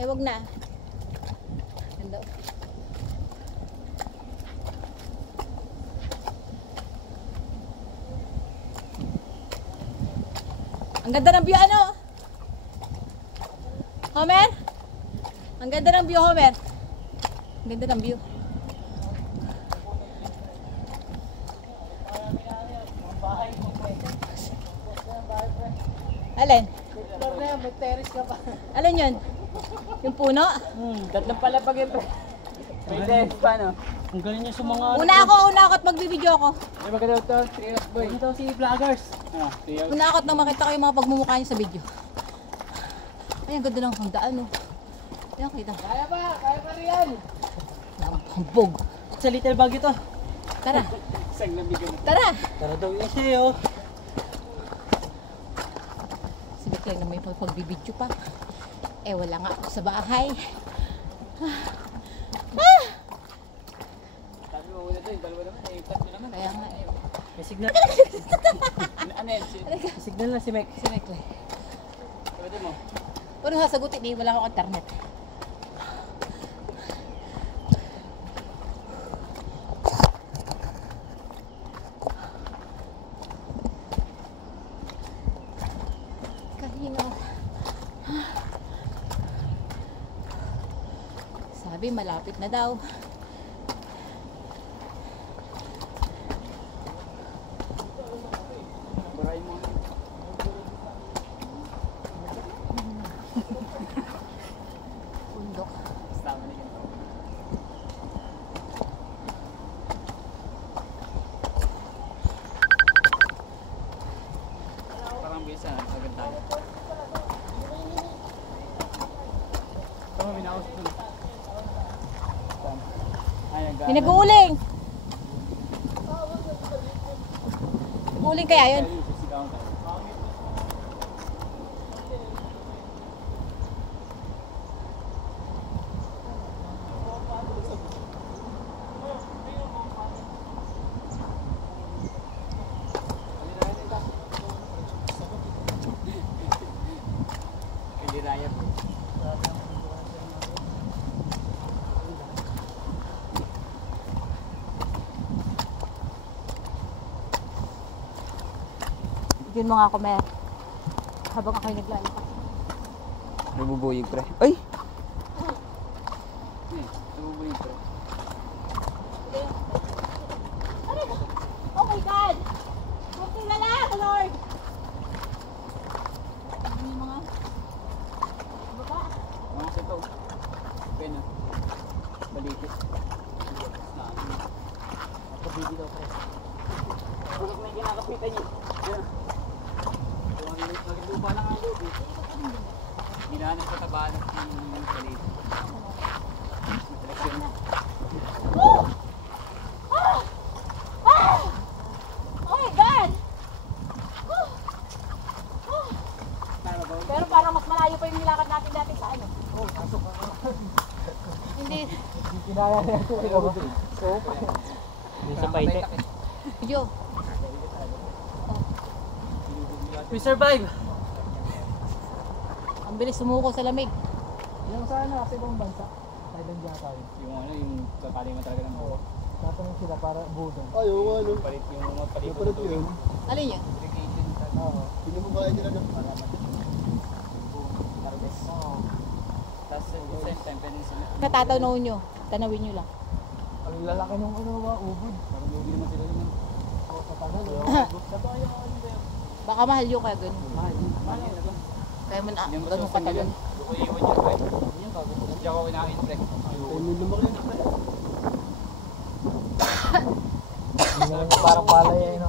Ay, wag na. Ganda. Ang ganda ng view, ano? Homer? Ang ganda ng view, Homer. Ang ganda ng view. Alin? May terrace ka pa. Alin yun? Yung puno? Tatlong palapag yun. May terrace pa, no? Ang galing niya sa mga... Una ako at magbibideo ako. Ay, maganda ito. 3 hours, boy. Ito si vloggers. Ah, 3 hours. Una ako at nang makita ko yung mga pagmumukha niyo sa video. Ay, ang ganda ng hangdaan, no? Ayan, kita. Kaya pa! Kaya pa rin yan! Hambog. Sa little bag ito. Tara. Isang lamig. Tara. Tara daw yan sa'yo. Sabi ko lang na may pagbibidyo pa. Eh, wala nga ako sa bahay. Sabi mo muna ito, yung dalawa naman. Yung tatlo naman. Kaya nga eh. May signal. Ano yan? May signal na si Mike. Si Michael. Sabi mo. Pero sasagutin eh, wala akong internet. Kahinga. Sabi malapit na daw. Buray mo. Bundok. Tama na ganito. Parang bisa, agad tayo. Tama, binawas dun. Ay, May nag-uuling. Nag-uuling kaya yun? Yun mga kumer. Habang ako'y naglalakad. Nabubuyog, pre. Ay! Nabubuyog, pre. Oh my God! Kunti na lang, Lord! Ano yung mga baba? Mga sito. Pena. Balikit. Nakabili daw, pre. Tulog na yung kinakapitan niyo. Yan. Naglupa lang ang loob eh. Ginanap sa tabahan ng palit. Attraction. Oh my God! Pero parang mas malayo pa yung nilakad natin dati sa ano. Hindi. Kinaya na ito. Hindi sa paite. Yo. We survive! Ang bilis sumuko sa lamig. Yung sana kasi ibang bansa. Thailand yata yun. Yung ano, yung papali mo talaga ng buo. Tatanong sila para budong. Ay, oo, ano. Palit yung mga palit Palit yun. Alin yun? irrigation. Oo. Hindi mo kaya nila na. Harvest. Tapos at the same time, pwede sila. Natatanawin nyo. Tanawin nyo lang. Ang lalaki nung ano ba, ubod. Parang lugi naman sila yun. Oo, sa tagal. Totoo yung ano ba yun? Baka mahal yun kaya ganun. Mahal yun ako. Kaya mo na Hindi mo ganun susunod katagal. yun. Duko iwan yun, pre. Yan, bago. Hindi ako kinain, pre. Ay, may lumaki na. Parang palay